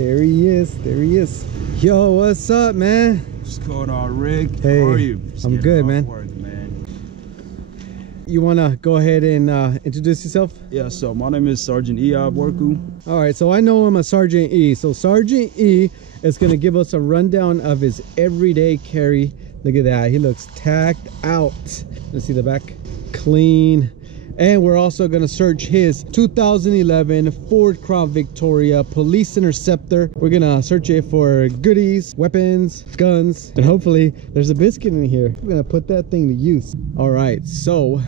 There he is. There he is. Yo, what's up, man? What's going on, Rick? Hey, how are you? I'm good, man. Work, man. You want to go ahead and introduce yourself? Yeah, so my name is Sargent Worku. All right, so I know him as Sergeant E. So Sergeant E is going to give us a rundown of his everyday carry. Look at that. He looks tacked out. Let's see the back. Clean. And we're also going to search his 2011 Ford Crown Victoria Police Interceptor. We're going to search it for goodies, weapons, guns, and hopefully there's a biscuit in here. We're going to put that thing to use. All right, so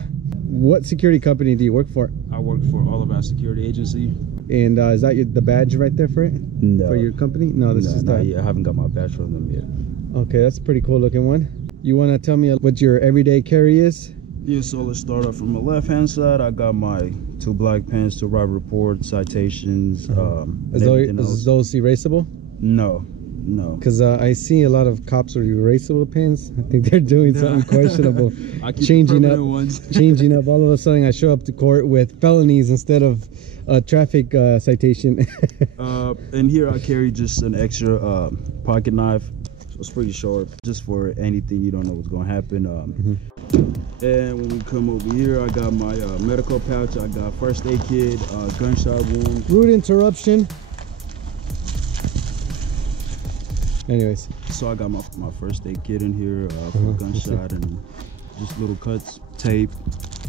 what security company do you work for? I work for All About Security Agency. And is that the badge right there for it? No. For your company? No, this is not yet. I haven't got my badge from them yet. Okay, that's a pretty cool looking one. You want to tell me what your everyday carry is? Yeah, so let's start off from the left-hand side. I got my 2 black pens, 2 robbery reports, citations. Is those erasable? No. Because I see a lot of cops with erasable pens. I think they're doing something questionable. changing up. All of a sudden, I show up to court with felonies instead of a traffic citation. And here I carry just an extra pocket knife. So it's pretty short, just for anything you don't know what's going to happen. And when we come over here, I got my medical pouch. I got first aid kit, gunshot wound. Rude interruption. Anyways. So I got my first aid kit in here for gunshot and just little cuts, tape,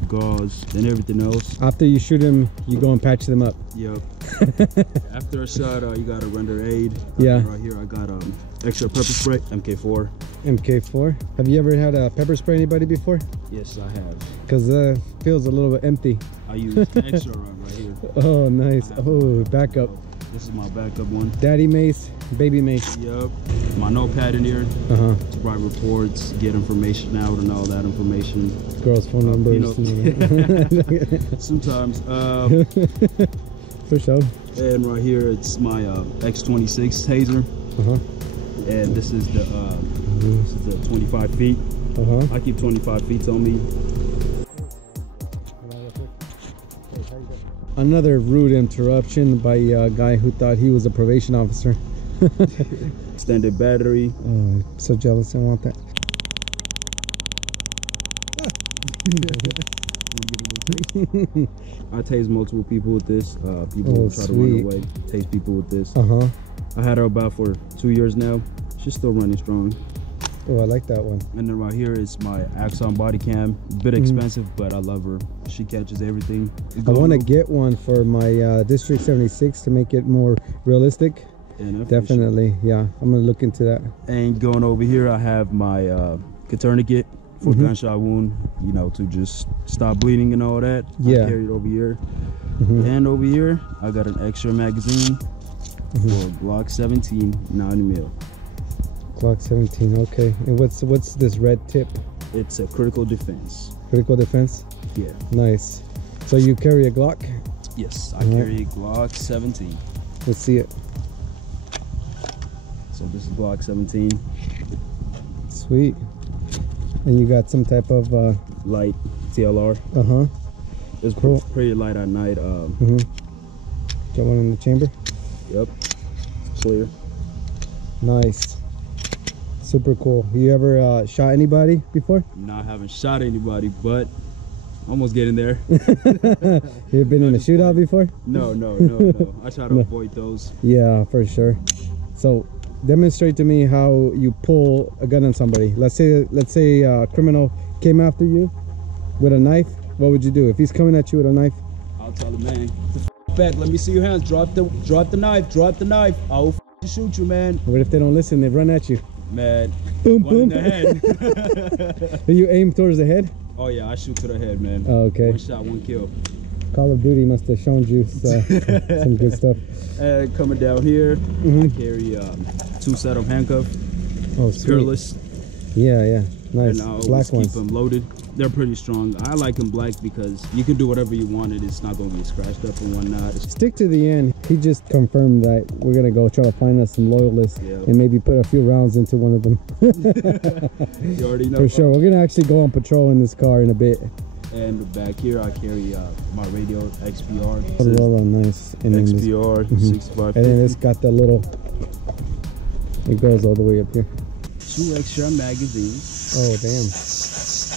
gauze, and everything else. After you shoot him, you go and patch them up. Yep. After a shot, you gotta render aid. Yeah. Right here, I got extra pepper spray, MK4. MK4. Have you ever had a pepper spray anybody before? Yes, I have. Because it feels a little bit empty. I use extra right here. Oh, nice. Oh, backup. This is my backup one. Daddy mace, baby mace. Yep. My notepad in here. To write reports, get information out, and all that information. Girls' phone numbers. Sometimes. For sure. And right here, it's my X26 Taser. And this is the 25 feet. I keep 25 feet on me. Another rude interruption by a guy who thought he was a probation officer. Extended battery. Oh, I'm so jealous. I want that. I tase multiple people with this. People try to run away. Tase people with this. I had her about for 2 years now. She's still running strong. Oh, I like that one. And then right here is my Axon body cam. A bit expensive, but I love her. She catches everything. I want to get one for my District 76 to make it more realistic. Yeah, definitely. Yeah, I'm going to look into that. And going over here, I have my Tourniquet for gunshot wound, you know, to just stop bleeding and all that. Yeah. I carry it over here. And over here, I got an extra magazine for Glock 17 90mm. Glock 17, okay. And what's this red tip? It's a critical defense. Critical defense? Yeah. Nice. So you carry a Glock? Yes, I carry a Glock 17. Let's see it. So this is Glock 17. Sweet. And you got some type of light TLR. It's cool. Pretty light at night. Got one in the chamber? Yep. Clear. Nice. Super cool. You ever shot anybody before? No, I haven't shot anybody, but almost getting there. You've been in a shootout before? No. I try to avoid those. Yeah, for sure. So demonstrate to me how you pull a gun on somebody. Let's say a criminal came after you with a knife. What would you do if he's coming at you with a knife? I'll tell him, man, back. Let me see your hands. Drop the knife. Drop the knife. I'll shoot you, man. What if they don't listen? They run at you. Man, boom, one boom. in the head. Do you aim towards the head? Oh yeah, I shoot to the head, man. Oh, okay. One shot, one kill. Call of Duty must have shown you some good stuff. Coming down here, I carry 2 set of handcuffs. Oh, sweet. Peerless. Yeah, nice. And I always black ones. keep them loaded. They're pretty strong. I like them black because you can do whatever you want and it's not going to get scratched up and whatnot. Stick to the end. He just confirmed that we're going to go try to find us some loyalists and maybe put a few rounds into one of them. You already know. For sure. We're going to actually go on patrol in this car in a bit. And back here I carry my radio XPR. Oh, nice. And XPR 6550. And then it's got the little, it goes all the way up here. 2 extra magazines. Oh damn.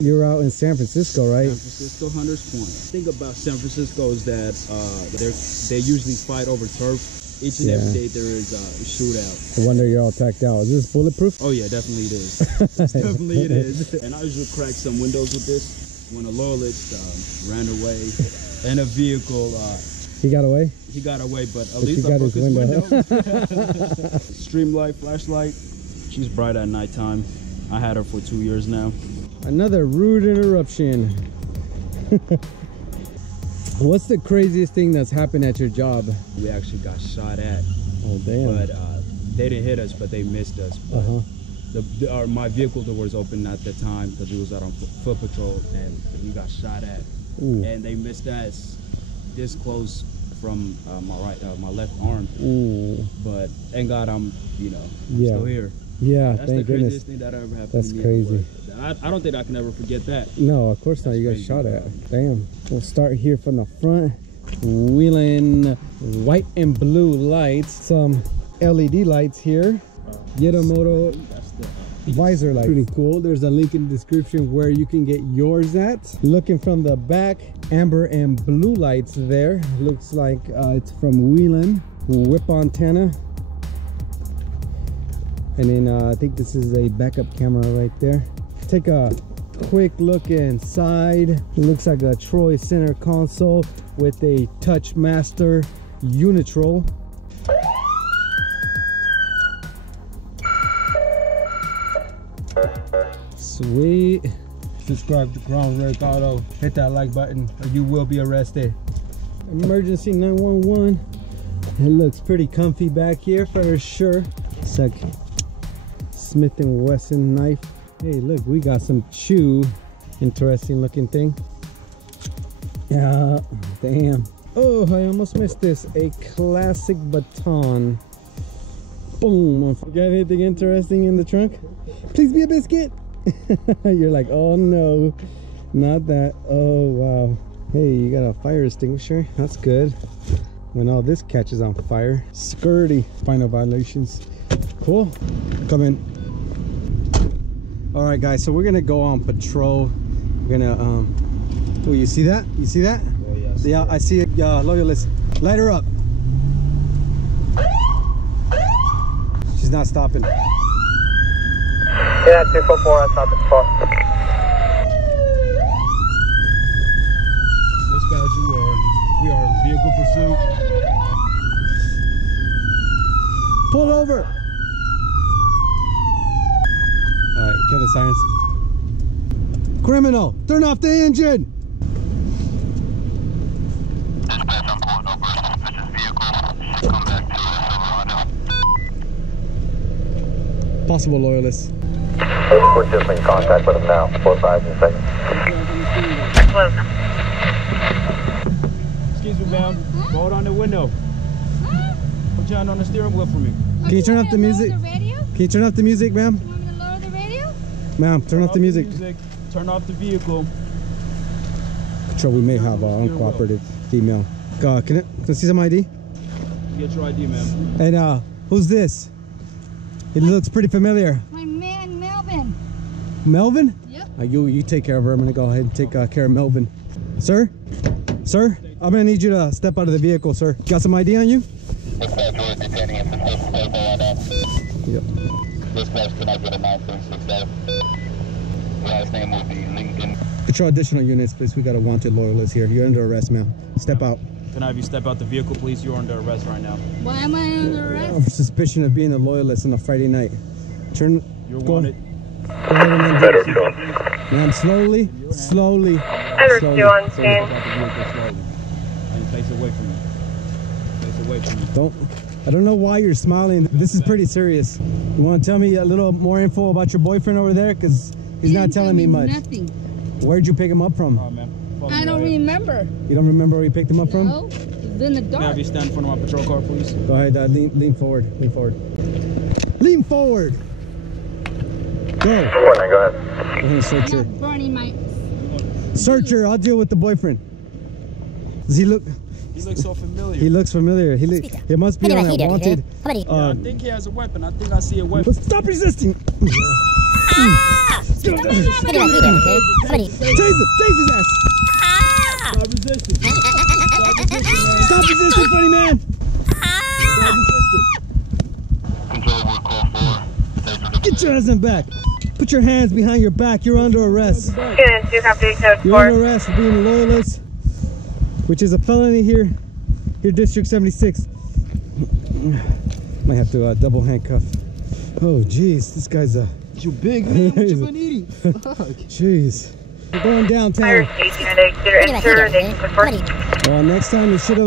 You're out in San Francisco, right? San Francisco, Hunters Point. The thing about San Francisco is that they usually fight over turf. Each and every day there is a shootout. No wonder you're all tacked out. Is this bulletproof? Oh yeah, definitely it is. Definitely it is. And I usually crack some windows with this. When a loyalist ran away in a vehicle. He got away? He got away, but at least I broke his window. Streamlight, flashlight. She's bright at nighttime. I had her for 2 years now. Another rude interruption. What's the craziest thing that's happened at your job? We actually got shot at. Oh damn. But they didn't hit us, but they missed us. But my vehicle door was open at the time because we was out on foot patrol, and we got shot at. Ooh. And they missed us this close from my left arm. Ooh. But thank God I'm still here. Yeah, that's thank the goodness. Craziest thing that ever happened That's to me. Crazy. I don't think I can ever forget that. No, of course not. You got shot at. Damn. We'll start here from the front. Wheeling white and blue lights. Some LED lights here. Yetomoto visor light. Pretty cool. There's a link in the description where you can get yours at. Looking from the back, amber and blue lights there. Looks like it's from Wheeling. Whip antenna. And then I think this is a backup camera right there. Take a quick look inside. It looks like a Troy center console with a Touch Master Unitrol. Sweet. Subscribe to CROWNRICKAUTO. Hit that like button or you will be arrested. Emergency 911. It looks pretty comfy back here for sure. It's like Smith & Wesson knife. Hey, look, we got some chew. Interesting looking thing. Yeah, damn. Oh, I almost missed this. A classic baton. Boom. You got anything interesting in the trunk? Please be a biscuit. You're like, oh no, not that. Oh wow. Hey, you got a fire extinguisher. That's good. When all this catches on fire. Scurdy. Final violations. Cool. Come in. All right, guys. So we're gonna go on patrol. We're gonna oh, you see that? You see that? Oh yes. Yeah, I see it. Loyalist. Light her up. She's not stopping. Yeah, 244, I stopped at the spot. Dispatch, we are in vehicle pursuit. Pull over. All right, kill the sirens. Criminal, turn off the engine. Dispatch, I'm pulling over a suspicious vehicle. Come back to Silverado. Possible loyalist. We're just in contact with him now. 4 5 in a second. Excuse me, ma'am. Hold on the window. Put your hand on the steering wheel for me. Can you turn off the music? Can you turn off the music, ma'am? You want me to lower the radio? Ma'am, turn off the music. Turn off the vehicle. Sure, we may have an uncooperative female. Can I see some ID? Get your ID, ma'am. And who's this? He looks pretty familiar. My man, Melvin. Melvin? Yep. You take care of her. I'm gonna go ahead and take care of Melvin. Sir? Sir? I'm gonna need you to step out of the vehicle, sir. Got some ID on you? Dispatch, we're detaining him for suspicious right now. Yep. Dispatch, can I get a 9367? Last name will be Lincoln. Patrol additional units, please. We got a wanted loyalist here. You're under arrest, ma'am. Step out. Can I have you step out the vehicle, please? You're under arrest right now. Why am I under arrest? For suspicion of being a loyalist on a Friday night. You're wanted. Go ahead and Better show. ma'am, slowly. Slowly. on scene. And face away from me. Face away from me. I don't know why you're smiling. This is pretty serious. You want to tell me a little more info about your boyfriend over there? Because he's not telling me much. Nothing. Where'd you pick him up from? Oh, man. I don't remember. You don't remember where you picked him up from? No, it's in the Can I dark. have you stand in front of my patrol car, please? Go ahead, lean forward. Lean forward. Lean forward. Go. Go ahead. Go ahead and search her. I'm not burning my... Searcher, I'll deal with the boyfriend. Does he look? He looks so familiar. He looks familiar. He must be on that wanted. I think he has a weapon. I think I see a weapon. Stop resisting. Tase him. Tase his ass. Stop resisting. Stop resisting, funny man. Stop resisting. Control, we're call 4. Get your ass in back. Put your hands behind your back. You're under arrest. Students, you have code You're under arrest for being a loyalist, which is a felony here District 76. Might have to double handcuff. Oh, jeez, this guy's a... You big man, what you been eating? Fuck. Jeez. We're going downtown. Well, next time you should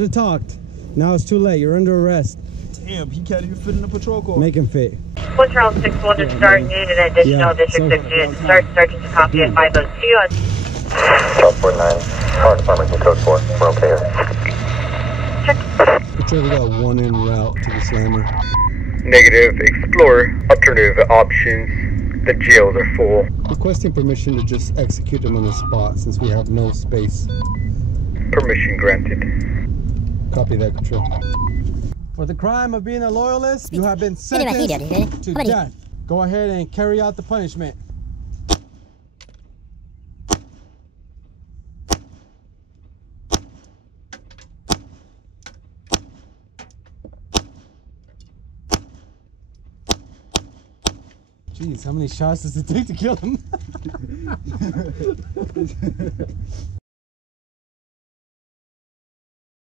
have talked. Now it's too late. You're under arrest. Damn, he can't even fit in the patrol car. Make him fit. What's around 6-1 to start needed an additional District 6 unit. Sergeant to copy at 502. 1249. Fire department in code 4. We're okay here. Looks like we got one en route to the slammer. Negative. Explore alternative options. The jails are full. Requesting permission to just execute him on the spot since we have no space. Permission granted. Copy that, Control. For the crime of being a loyalist, you have been sentenced to death. Go ahead and carry out the punishment. Jeez, how many shots does it take to kill him?